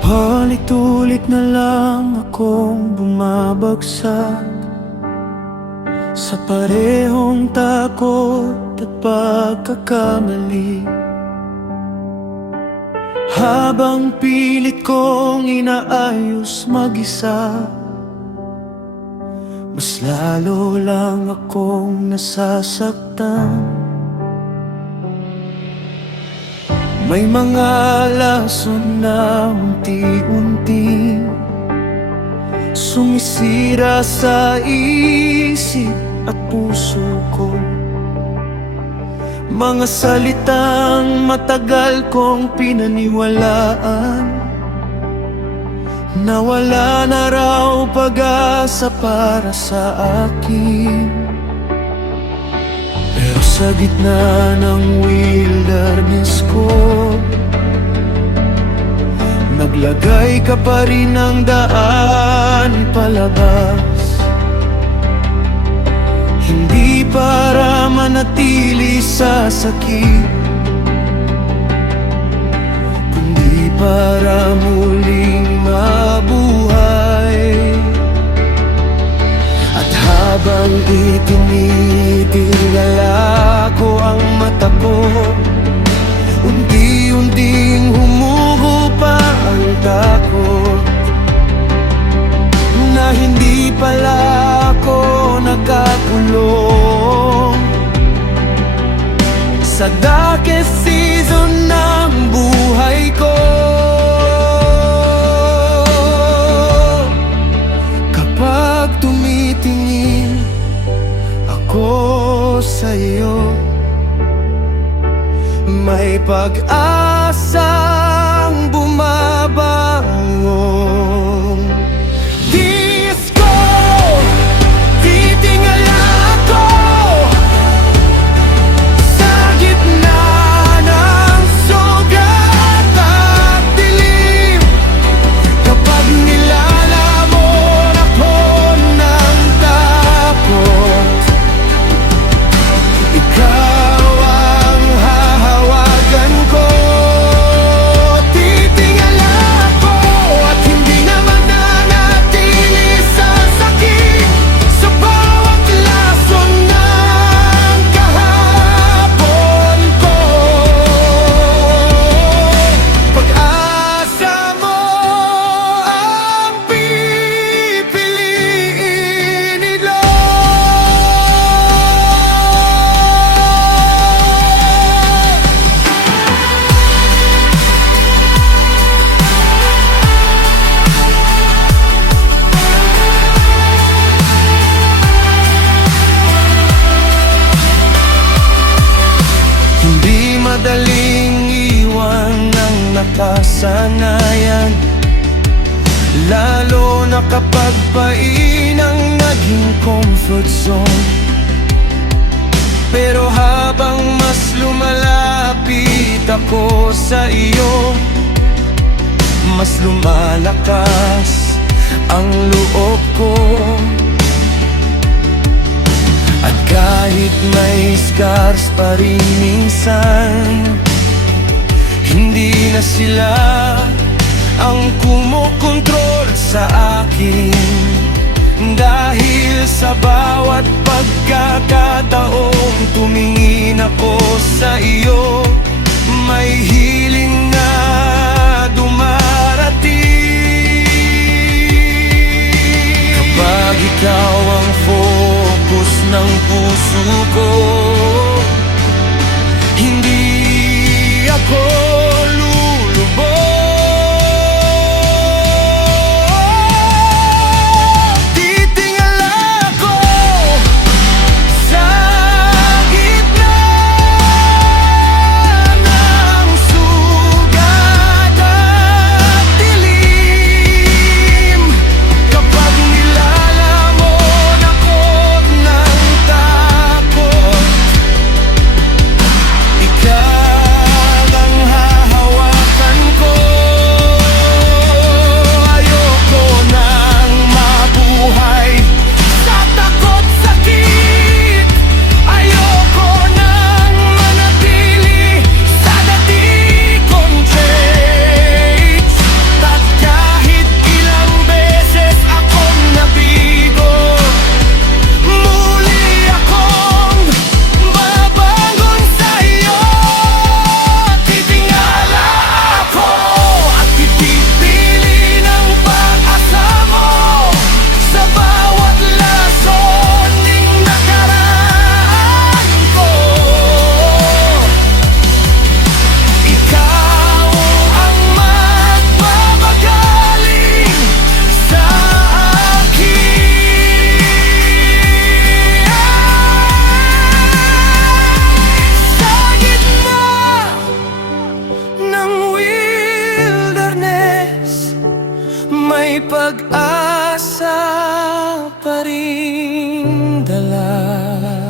Paulit-ulit na lang akong bumabagsak sa parehong takot at pagkakamali. Habang pilit kong inaayos mag-isa, mas lalo lang akong nasasaktan. May mga lason na unti-unting sumisira sa isip at puso ko. Mga salitang matagal kong pinaniwalaan, nawala na raw pag-asa para sa akin. Pero sa gitna ng wilderness ko, naglagay ka pa rin ng daan palabas. Hindi para manatili sa sakit, kundi para muling mabuhay. At habang itinitingala ko ang mata ko, unti-unting humuhupa ang takot na hindi pala ako nakakulong sa darkest season ng buhay ko. Kapag tumitingin ako sa iyo, may pag-asang bumabangon. Diyos ko, titingala ako sa gitna ng sugat at dilim. Kapag nilalamon ako ng takot, ikaw ang hahawagan ko. Titingala ako at hindi na mananatili sa sakit, sa bawat lason ng kahapon ko. Pag-asa mo ang pipiliin nila. Hindi madaling iwan ng nakasanayan, lalo na kapag painang naging comfort zone. Pero habang mas lumalapit ako sa iyo, mas lumalakas ang loob ko. At kahit may scars pa rin minsan, hindi na sila ang kumokontrol sa akin. Dahil sa bawat pagkakataong tumingin ako sa iyo, may hiling na dumarating. Kapag ikaw ang focus ng puso ko, hindi ako lulubog. Titingala ako sa gitna ng may pag-asa pa rin dala.